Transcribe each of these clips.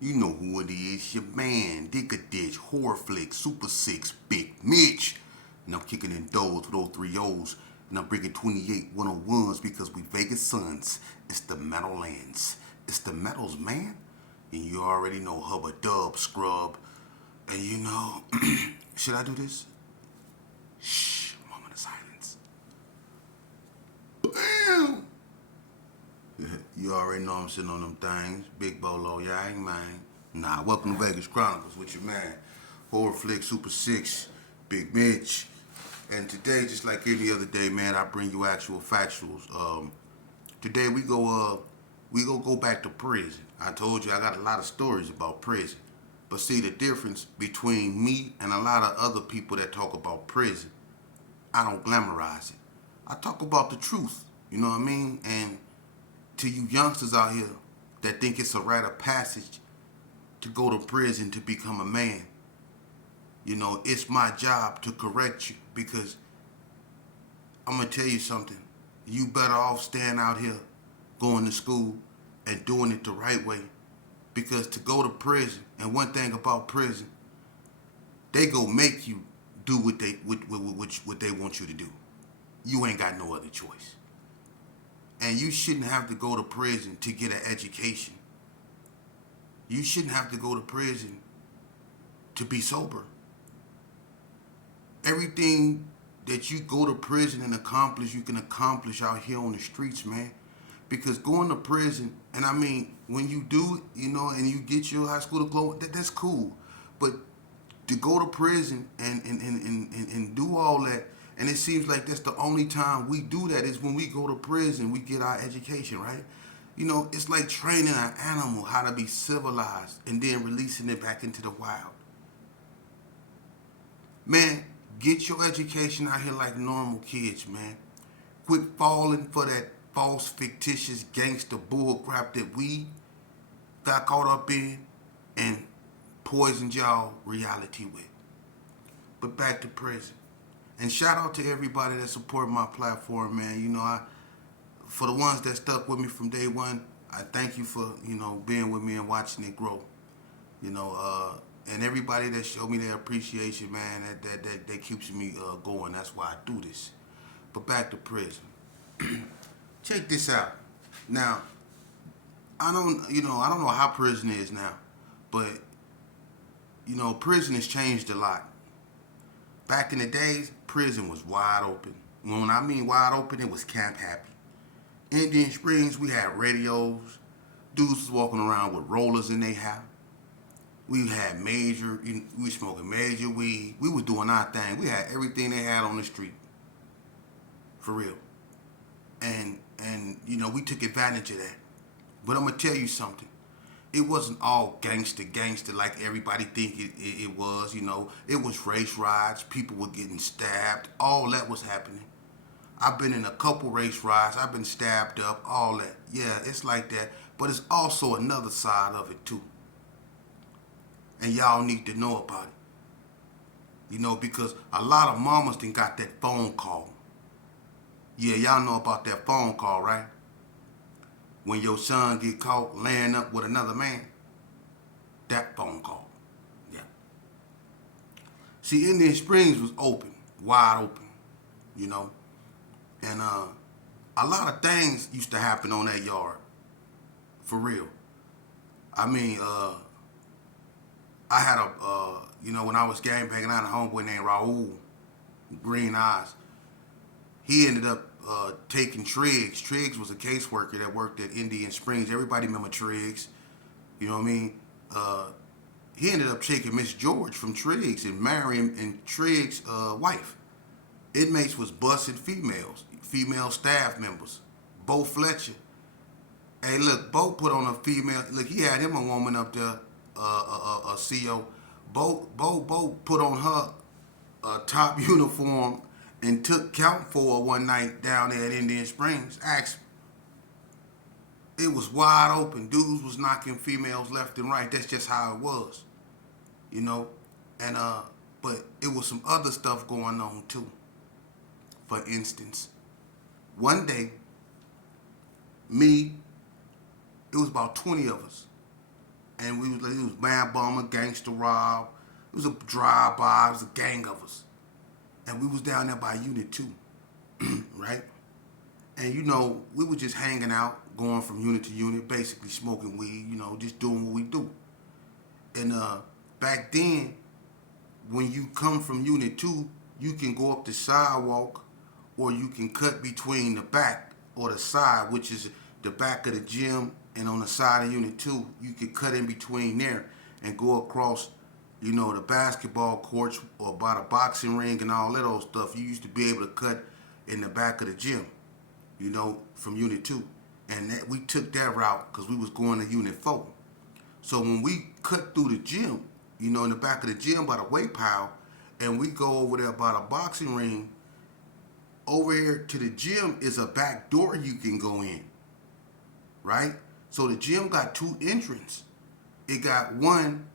You know who it is, your man, Digg Ditch, Horror Flick, Super 6, Bigg Mitch. And I'm kicking in doors with those three O's. And I'm bringing 28 101s because we Vegas sons. It's the Meadowlands. It's the Metals, man. And you already know Hubba Dub Scrub. And you know, should I do this? Shh, moment of silence. Bam! You already know I'm sitting on them things. Big Bolo, y'all ain't mine. Nah, welcome to Vegas Chronicles with your man. Horror Flick, Super 6, Bigg Mitch. And today, just like any other day, man, I bring you actual factuals. Today we go back to prison. I told you I got a lot of stories about prison. But see the difference between me and a lot of other people that talk about prison, I don't glamorize it. I talk about the truth. You know what I mean? And to you youngsters out here that think it's a rite of passage to go to prison to become a man, you know, it's my job to correct you because I'm going to tell you something. You better off staying out here going to school and doing it the right way because to go to prison, and one thing about prison, they go make you do what they want you to do. You ain't got no other choice. And you shouldn't have to go to prison to get an education. You shouldn't have to go to prison to be sober. Everything that you go to prison and accomplish, you can accomplish out here on the streets, man. Because going to prison, and I mean, when you do it, you know, and you get your high school diploma, that's cool. But to go to prison and do all that, and it seems like that's the only time we do that is when we go to prison, we get our education, right? You know, it's like training an animal how to be civilized and then releasing it back into the wild. Man, get your education out here like normal kids, man. Quit falling for that false, fictitious gangster bull crap that we got caught up in and poisoned y'all reality with. But back to prison. And shout out to everybody that support my platform, man. You know, for the ones that stuck with me from day one, I thank you for, you know, being with me and watching it grow. You know, and everybody that showed me their appreciation, man, that keeps me going. That's why I do this. But back to prison. Check this out. Now, I don't know how prison is now, but you know, prison has changed a lot. Back in the days, prison was wide open. When I mean wide open, it was camp happy. Indian Springs, we had radios. Dudes was walking around with rollers in their hair. We had we was smoking major weed. We was doing our thing. We had everything they had on the street. For real. And you know, we took advantage of that. But I'm gonna tell you something. It wasn't all gangster like everybody think it was. You know, it was race riots. People were getting stabbed. All that was happening. I've been in a couple race riots. I've been stabbed up. All that. Yeah, it's like that. But it's also another side of it too. And y'all need to know about it. You know, because a lot of mamas done got that phone call. Yeah, y'all know about that phone call, right? When your son get caught laying up with another man, that phone call. Yeah. See, Indian Springs was open, wide open, you know. And a lot of things used to happen on that yard, for real. I mean, I had you know, when I was gangbanging, I had a homeboy named Raul, green eyes. He ended up taking Triggs. Triggs was a caseworker that worked at Indian Springs. Everybody remember Triggs. You know what I mean? He ended up taking Miss George from Triggs and marrying and Triggs' wife. Inmates was busing female staff members. Bo Fletcher. Hey, look, Bo put on a female. Look, he had him a woman up there, a CO. Bo put on her top uniform and took count for her one night down there at Indian Springs. It was wide open. Dudes was knocking females left and right. That's just how it was, you know. And but it was some other stuff going on too. For instance, one day, it was about 20 of us. and it was Mad Bomber, Gangster Rob. It was a drive-by. It was a gang of us, and we was down there by Unit 2, right? And we were just hanging out, going from unit to unit, basically smoking weed, just doing what we do. And back then, when you come from Unit 2, you can go up the sidewalk, or you can cut between the back or the side, which is the back of the gym, and on the side of Unit 2, you could cut in between there and go across, the basketball courts or by the boxing ring and all that old stuff. You used to be able to cut in the back of the gym, from Unit 2. And we took that route because we was going to Unit 4. So when we cut through the gym, in the back of the gym by the weight pile, and we go over there by the boxing ring, over here to the gym is a back door you can go in, right? So the gym got 2 entrances. It got one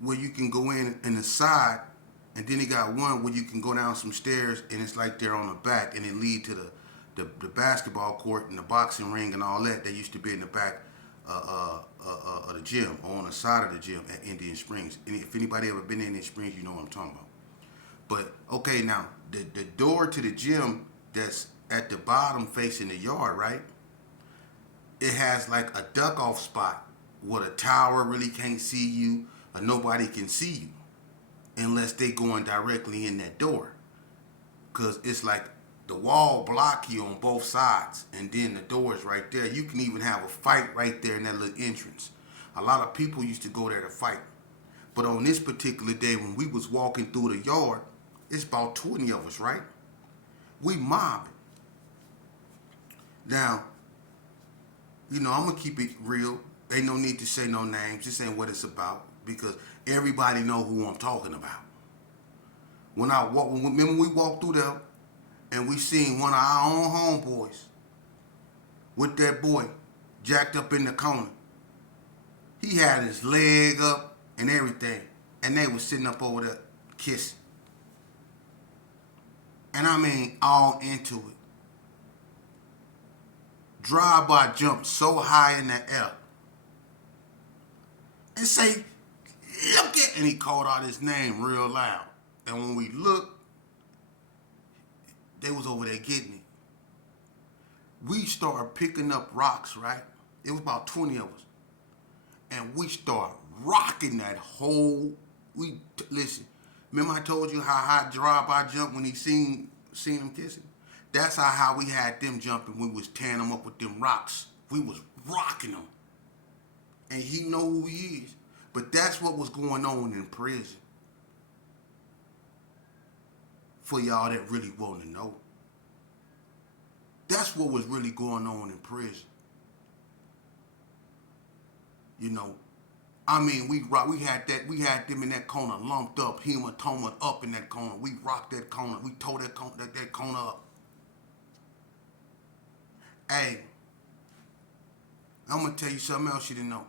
where you can go in the side, and then it got one where you can go down some stairs, and it's like they're on the back, and it lead to the basketball court and the boxing ring and all that used to be in the back of the gym, or on the side of the gym at Indian Springs. And if anybody ever been to Indian Springs, you know what I'm talking about. But, okay, now, the door to the gym that's at the bottom facing the yard, right? It has like a duck-off spot where the tower really can't see you, or nobody can see you unless they going directly in that door. Because it's like the wall block you on both sides, and then the door is right there. You can even have a fight right there in that little entrance. A lot of people used to go there to fight. But on this particular day, when we was walking through the yard, it's about 20 of us, right? We mobbing. Now, I'm going to keep it real. Ain't no need to say no names. This ain't what it's about, because everybody know who I'm talking about. Remember we walked through there, and we seen one of our own homeboys with that boy jacked up in the corner. He had his leg up and everything, and they was sitting up over there kissing. And I mean, all into it. Drive-by jumped so high in the air and say, "Look at," and he called out his name real loud. And when we looked, they was over there getting it. We started picking up rocks, right? It was about 20 of us. And we started rocking that whole, listen, remember I told you how high drive-by jumped when he seen them kissing? That's how we had them jumping. We was tearing them up with them rocks. We was rocking them. And he know who he is. But that's what was going on in prison. For y'all that really want to know. That's what was really going on in prison. I mean, we had them in that corner lumped up, hematoma up in that corner. We rocked that corner. We tore that corner up. Hey, I'm gonna tell you something else you didn't know.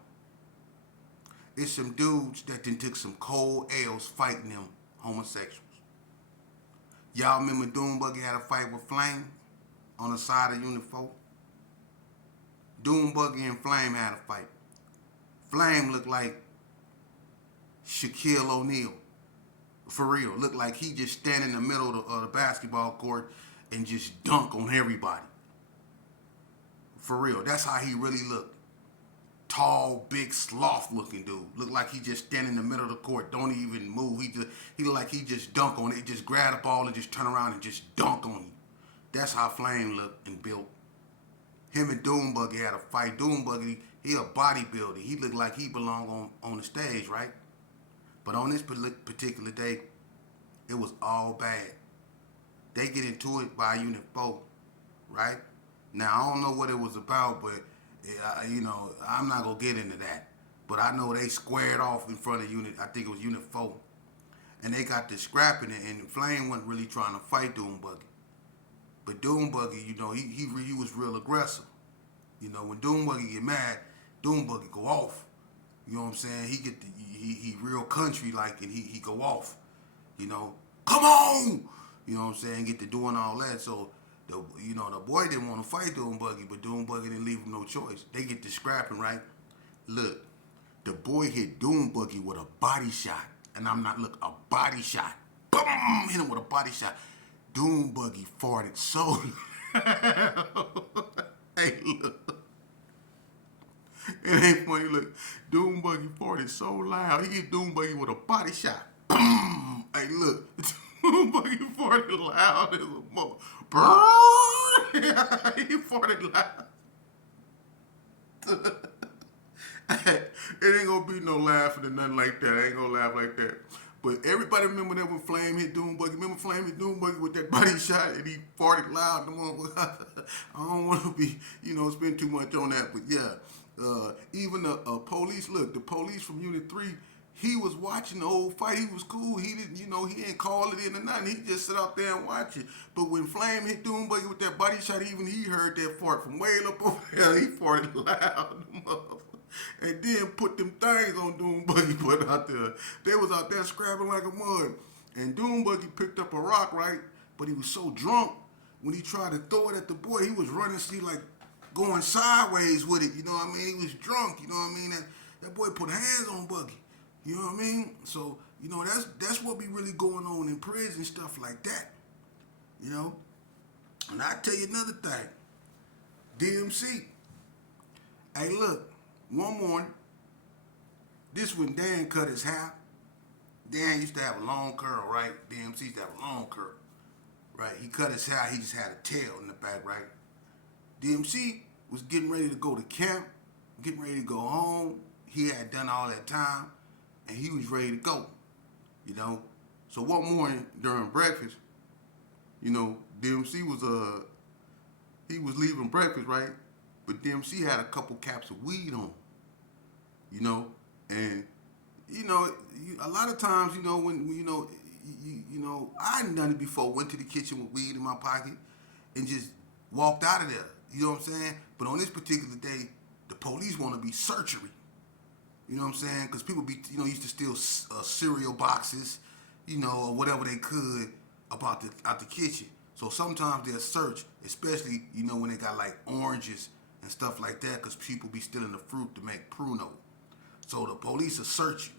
It's some dudes that then took some cold L's fighting them homosexuals. Y'all remember Doombuggy had a fight with Flame on the side of Unit 4? Doombuggy and Flame had a fight. Flame looked like Shaquille O'Neal. For real. Looked like he just stand in the middle of the basketball court and just dunk on everybody. For real. That's how he really looked. Tall, big, sloth-looking dude. Looked like he just stand in the middle of the court, don't even move. He looked like he just dunk on it, just grab the ball and just turn around and just dunk on you. That's how Flame looked and built. Him and Doombuggy had a fight. Doombuggy, he a bodybuilder. He looked like he belonged on the stage, right? But on this particular day, it was all bad. They get into it by Unit 4, right? Now, I don't know what it was about, but, I'm not going to get into that. But I know they squared off in front of I think it was Unit 4. And they got to scrapping it, and Flame wasn't really trying to fight Doombuggy. But Doombuggy, he was real aggressive. When Doombuggy get mad, Doombuggy go off. You know what I'm saying? He real country like, and he go off. Come on! You know what I'm saying? Get to doing all that. So the boy didn't want to fight Doombuggy, but Doombuggy didn't leave him no choice. They get to scrapping, right? Look, The boy hit Doom Buggy with a body shot. And I'm not, look, a body shot. Boom! Hit him with a body shot. Doom Buggy farted so hey, look. It ain't funny, look. Doom Buggy farted so loud. He hit Doom Buggy with a body shot. Boom! Hey, look. Doom Buggy farted loud as a mother. He farted loud. It ain't gonna be no laughing or nothing like that. I ain't gonna laugh like that. But everybody remember that when Flame hit Doom Buggy. Remember Flame hit Doom Buggy with that body shot and he farted loud. I don't want to be, spend too much on that. But yeah, even the police. Look, the police from Unit 3. He was watching the whole fight. He was cool. He didn't, he ain't call it in or nothing. He just sit out there and watch it. But when Flame hit Doom Buggy with that body shot, even he heard that fart from way up over there. He farted loud. And then put them things on Doom Buggy put out there. They was out there scrapping like a mud. And Doom Buggy picked up a rock, right? But he was so drunk, when he tried to throw it at the boy, he was running, see, like going sideways with it, you know what I mean? He was drunk, you know what I mean? That boy put hands on Buggy, you know what I mean? So, that's what be really going on in prison, stuff like that, And I tell you another thing, DMC. Hey, look. One morning, this when Dan cut his hair. Dan used to have a long curl, right? DMC used to have a long curl, right? He cut his hair, he just had a tail in the back, right? DMC was getting ready to go to camp, getting ready to go home. He had done all that time, and he was ready to go, So one morning during breakfast, DMC was he was leaving breakfast, right? But DMC had a couple caps of weed on, and a lot of times, when I hadn't done it before. Went to the kitchen with weed in my pocket, and just walked out of there. You know what I'm saying? But on this particular day, the police want to be searchery. You know what I'm saying? Because people used to steal cereal boxes, or whatever they could out the kitchen. So sometimes they'll search, especially when they got like oranges and stuff like that, because people be stealing the fruit to make pruno. So the police will search you.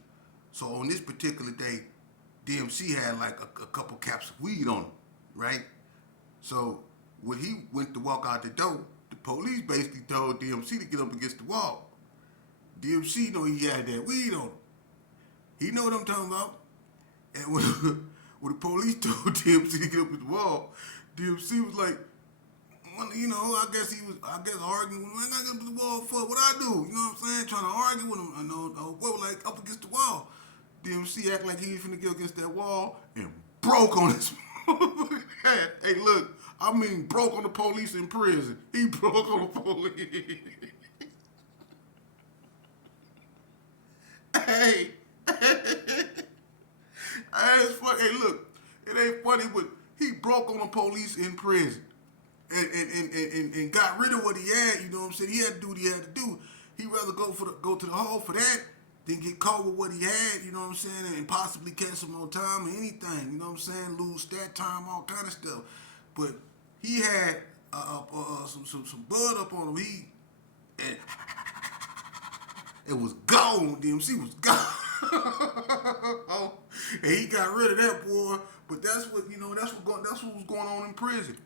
So on this particular day, DMC had like a couple caps of weed on him, right? So when he went to walk out the door, the police basically told DMC to get up against the wall. DMC know he had that weed on him. He know what I'm talking about. And when the police told DMC to get up against the wall, DMC was like, I guess arguing with him. I got up the wall for what I do. You know what I'm saying? Trying to argue with him. I know, like up against the wall. DMC act like he was finna get against that wall and broke on his head. Hey, look, I mean broke on the police in prison. He broke on the police. Hey, it's funny. Hey, look, it ain't funny, but he broke on the police in prison. And got rid of what he had, you know what I'm saying? He had to do what he had to do. He'd rather go to the hall for that than get caught with what he had, you know what I'm saying, and possibly catch some more time or anything, you know what I'm saying? Lose stat time, all kind of stuff. But he had some bud up on him. And it was gone. DMC was gone. And he got rid of that boy. But that's what was going on in prison.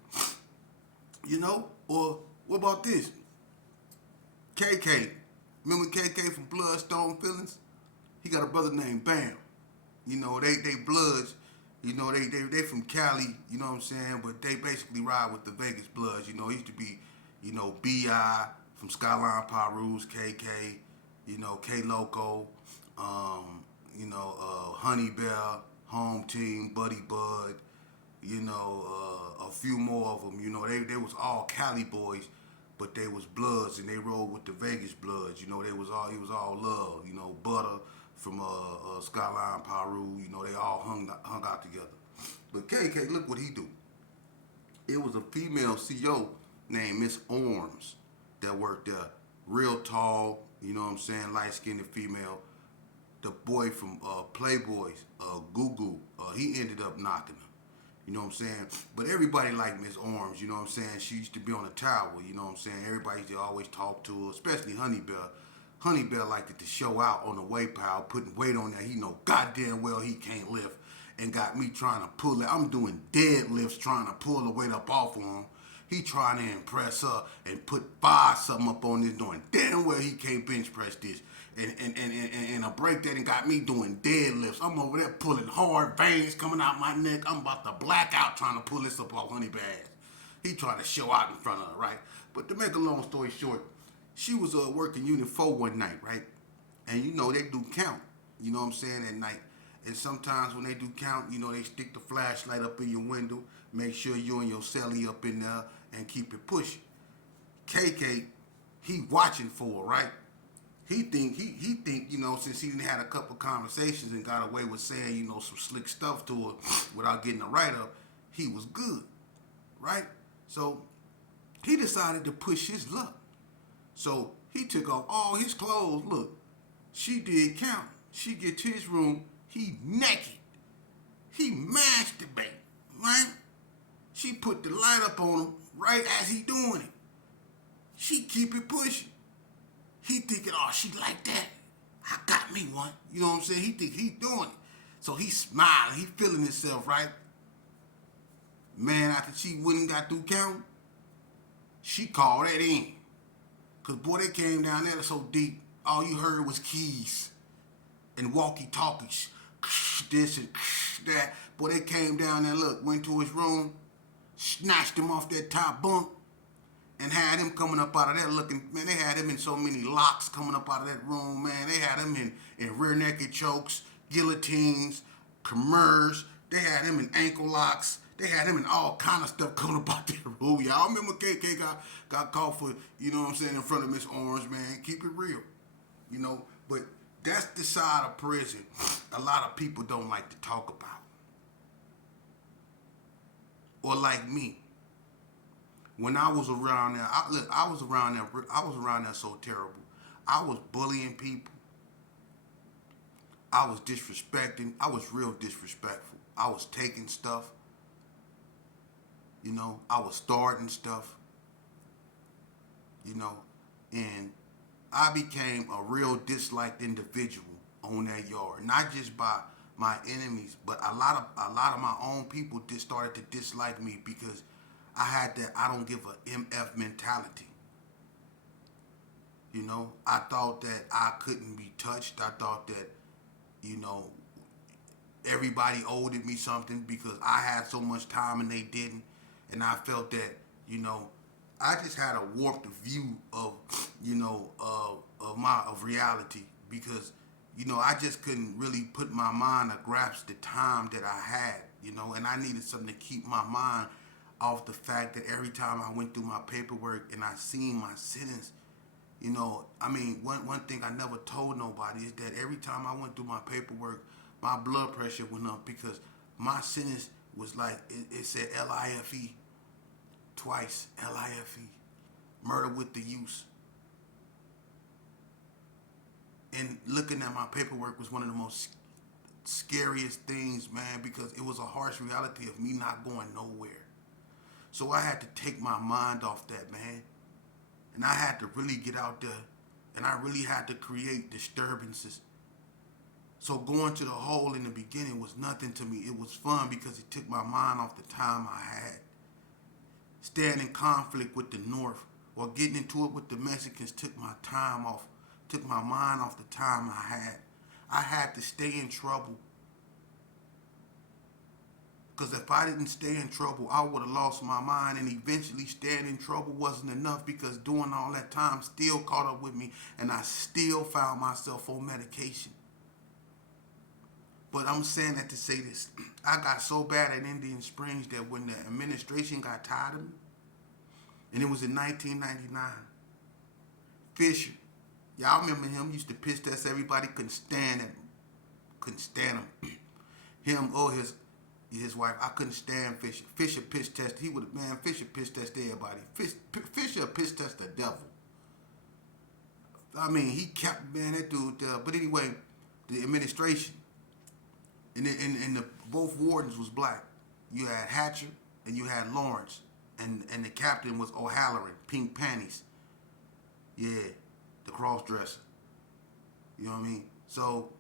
Or what about this? KK. Remember KK from Bloodstone Feelings? He got a brother named Bam. They Bloods. They from Cali, you know what I'm saying? But they basically ride with the Vegas Bloods. He used to be, B.I. from Skyline Pyrus, KK, K-Loco, Honey Bear, Home Team, Buddy Bud, a few more of them. They was all Cali boys, but they was Bloods, and they rolled with the Vegas Bloods. He was all love. Butter from Skyline Pyru. They all hung out together. But KK, look what he do. It was a female CO named Miss Orms that worked there. Real tall, light-skinned female. The boy from Playboys, Gugu, he ended up knocking her. You know what I'm saying? But everybody liked Miss Orms, you know what I'm saying? She used to be on the tower, you know what I'm saying? Everybody used to always talk to her, especially Honey Bear. Honey Bear liked it to show out on the weight pile, putting weight on there. He know goddamn well he can't lift, and got me trying to pull it. I'm doing deadlifts trying to pull the weight up off of him. He trying to impress her and put 5 something up on this, doing damn well he can't bench press this. And a break that and got me doing deadlifts. I'm over there pulling hard, veins coming out my neck. I'm about to black out trying to pull this up off Honey Bear ass. He trying to show out in front of her, right? But to make a long story short, she was working Unit 4 one night, right? And you know they do count, you know what I'm saying, at night. And sometimes when they do count, you know, they stick the flashlight up in your window, make sure you and your celly up in there, and keep it pushing. KK, he watching for her, right? He think, you know, since he didn't had a couple conversations and got away with saying, you know, some slick stuff to her without getting a write-up, he was good, right? So he decided to push his luck. So he took off all his clothes. Look, she did count. She get to his room, he naked. He masturbate, right? She put the light up on him right as he doing it. She keep it pushing. He thinking, oh, she like that. I got me one. You know what I'm saying? He think he doing it. So he smiling. He feeling himself, right? Man, after she wouldn't got through counting, she called that in. Because, boy, they came down there so deep, all you heard was keys and walkie-talkies. This and that. Boy, they came down there, look, went to his room, snatched him off that top bunk, and had him coming up out of there looking, man, they had him in so many locks coming up out of that room, man. They had him in rear naked chokes, guillotines, commerce. They had him in ankle locks. They had him in all kind of stuff coming up out that room. Y'all remember KK got caught for, you know what I'm saying, in front of Miss Orange, man. Keep it real, you know. But that's the side of prison a lot of people don't like to talk about. Or like me. When I was around there, I was around there so terrible. I was bullying people. I was disrespecting. I was real disrespectful. I was taking stuff. You know, I was starting stuff. You know, and I became a real disliked individual on that yard. Not just by my enemies, but a lot of my own people just started to dislike me because I had that I don't give a MF mentality. You know, I thought that I couldn't be touched. I thought that, you know, everybody owed me something because I had so much time and they didn't. And I felt that, you know, I just had a warped view of, you know, of reality because, you know, I just couldn't really put my mind to grasp the time that I had, you know, and I needed something to keep my mind off the fact that every time I went through my paperwork and I seen my sentence, you know, I mean, one thing I never told nobody is that every time I went through my paperwork, my blood pressure went up because my sentence was like, it said LIFE twice, LIFE, murder with the use. And looking at my paperwork was one of the most scariest things, man, because it was a harsh reality of me not going nowhere. So I had to take my mind off that, man. And I had to really get out there. And I really had to create disturbances. So going to the hole in the beginning was nothing to me. It was fun because it took my mind off the time I had. Staying in conflict with the North or getting into it with the Mexicans took my time off. Took my mind off the time I had. I had to stay in trouble. Because if I didn't stay in trouble, I would have lost my mind, and eventually staying in trouble wasn't enough because doing all that time still caught up with me, and I still found myself on medication. But I'm saying that to say this. I got so bad at Indian Springs that when the administration got tired of me, and it was in 1999, Fisher, y'all remember him, used to piss test everybody, couldn't stand him. Couldn't stand him. Him or his wife, I couldn't stand Fisher. Fisher piss test. He would have, man, Fisher piss test everybody. Fisher piss test the devil. I mean, he kept, man, that dude, but anyway, the administration, and the both wardens was black. You had Hatcher and you had Lawrence, and the captain was O'Halloran, pink panties. Yeah, the cross dresser. You know what I mean? So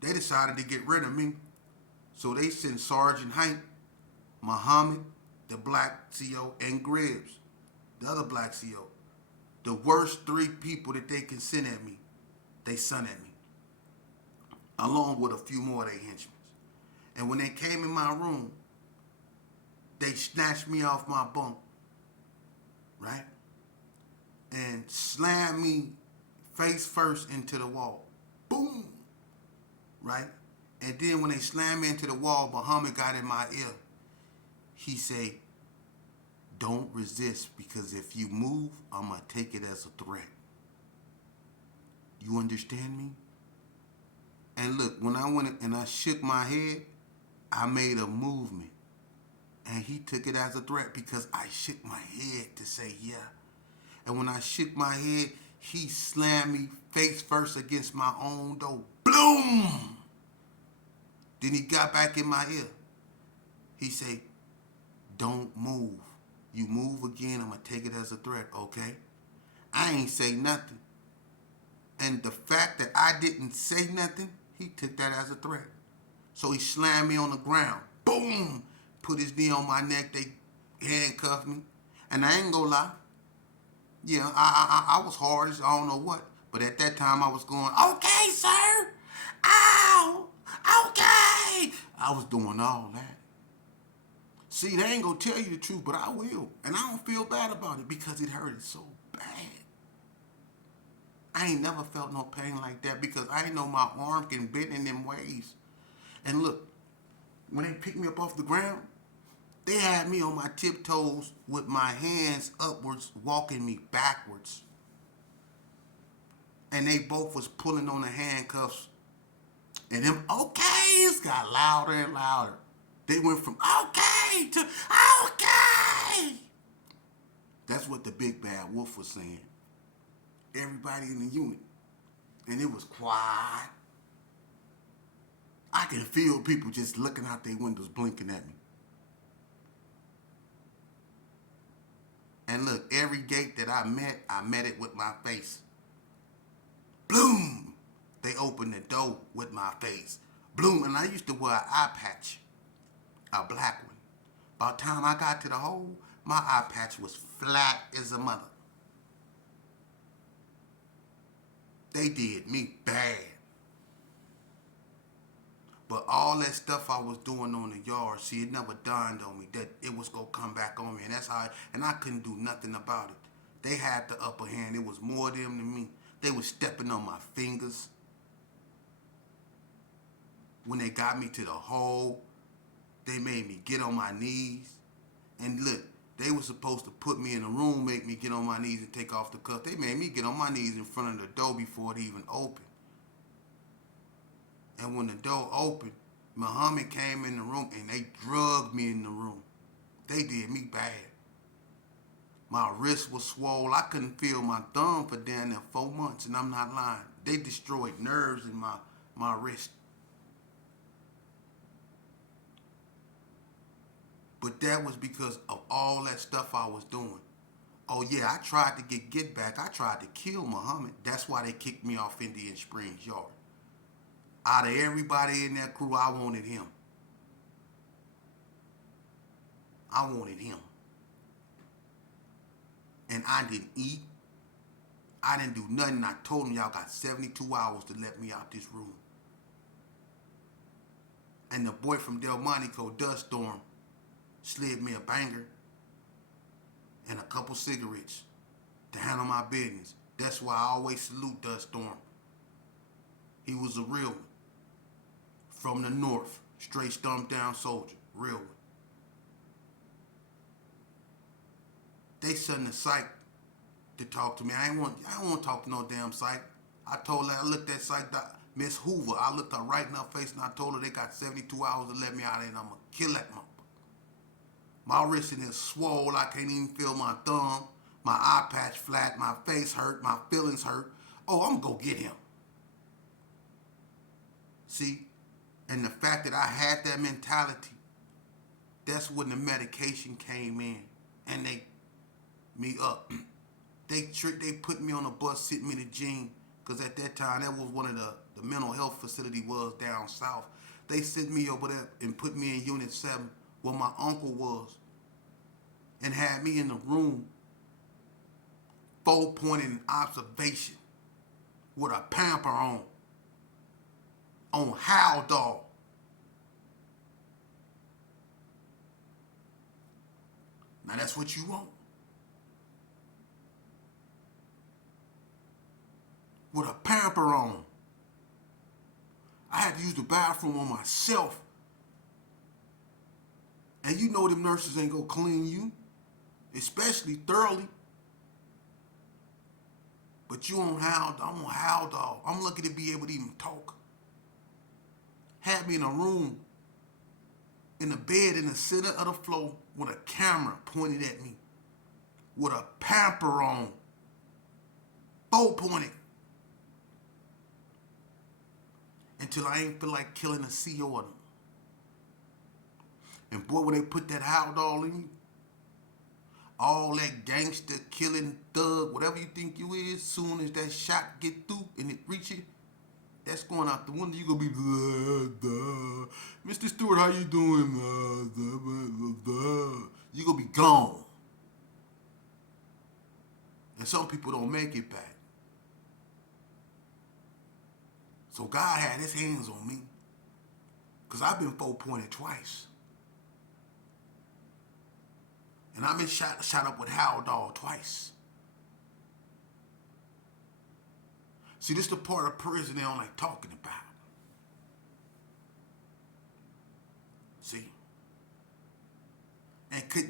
they decided to get rid of me. So they sent Sergeant Hank, Muhammad, the black CO, and Gribbs, the other black CO. The worst three people that they can send at me, they sent at me, along with a few more of their henchmen. And when they came in my room, they snatched me off my bunk, right? And slammed me face first into the wall. Boom! Right? And then when they slammed me into the wall, Muhammad got in my ear. He said, don't resist, because if you move, I'm going to take it as a threat. You understand me? And look, when I went and I shook my head, I made a movement. And he took it as a threat because I shook my head to say yeah. And when I shook my head, he slammed me face first against my own door. Bloom! Then he got back in my ear. He said, don't move. You move again, I'm going to take it as a threat, okay? I ain't say nothing. And the fact that I didn't say nothing, he took that as a threat. So he slammed me on the ground. Boom! Put his knee on my neck. They handcuffed me. And I ain't gonna lie. Yeah, I was hard as I don't know what. But at that time, I was going, okay, sir. Ow! Okay! I was doing all that. See, they ain't gonna tell you the truth, but I will. And I don't feel bad about it because it hurted so bad. I ain't never felt no pain like that because I ain't know my arm can bend in them ways. And look, when they picked me up off the ground, they had me on my tiptoes with my hands upwards, walking me backwards. And they both was pulling on the handcuffs. And them okays got louder and louder. They went from okay to okay. That's what the big bad wolf was saying. Everybody in the unit. And it was quiet. I can feel people just looking out their windows blinking at me. And look, every gate that I met it with my face. Bloom! They opened the door with my face. Bloom! And I used to wear an eye patch, a black one. By the time I got to the hole, my eye patch was flat as a mother. They did me bad. But all that stuff I was doing on the yard, see, it never dawned on me that it was going to come back on me. And that's how, and I couldn't do nothing about it. They had the upper hand. It was more them than me. They was stepping on my fingers. When they got me to the hole, they made me get on my knees. And look, they were supposed to put me in a room, make me get on my knees and take off the cuffs. They made me get on my knees in front of the door before it even opened. And when the door opened, Muhammad came in the room and they drugged me in the room. They did me bad. My wrist was swole. I couldn't feel my thumb for damn near 4 months, and I'm not lying. They destroyed nerves in my wrist. But that was because of all that stuff I was doing. Oh yeah, I tried to get back. I tried to kill Muhammad. That's why they kicked me off Indian Springs Yard. Out of everybody in that crew, I wanted him. I wanted him. And I didn't eat. I didn't do nothing. I told him y'all got 72 hours to let me out this room. And the boy from Delmonico, Dust Storm, slid me a banger and a couple cigarettes to handle my business. That's why I always salute Dust Storm. He was a real one. From the north, straight stumped down soldier, real one. They sent the psych to talk to me. I don't want to talk to no damn psych. I told her, I looked at psych, Miss Hoover. I looked her right in her face and I told her they got 72 hours to let me out and I'm going to kill that motherfucker. My wrist in here swole. I can't even feel my thumb. My eye patch flat. My face hurt. My feelings hurt. Oh, I'm going to go get him. See? And the fact that I had that mentality, that's when the medication came in and me up. They put me on a bus, sent me to Gene. Because at that time, that was one of the mental health facility was down south. They sent me over there and put me in Unit 7 where my uncle was and had me in the room, 4-point observation with a pamper on Howl Dog. Now that's what you want. With a pamper on. I had to use the bathroom on myself. And you know them nurses ain't gonna clean you, especially thoroughly. But you on Howl Dog, I'm on Howl Dog. I'm lucky to be able to even talk. Had me in a room, in a bed in the center of the floor with a camera pointed at me, with a pamper on, 4-pointed. Until I ain't feel like killing a CO of them. And boy, when they put that Howl Dog in you, all that gangster, killing, thug, whatever you think you is, soon as that shot get through and it reach you, that's going out the window. You gonna be, Mr. Stewart, how you doing? You gonna be gone. And some people don't make it back. So God had his hands on me. Because I've been 4-pointed twice. And I've been shot up with Howl Dog twice. See, this is the part of prison they don't like talking about. See? And couldn't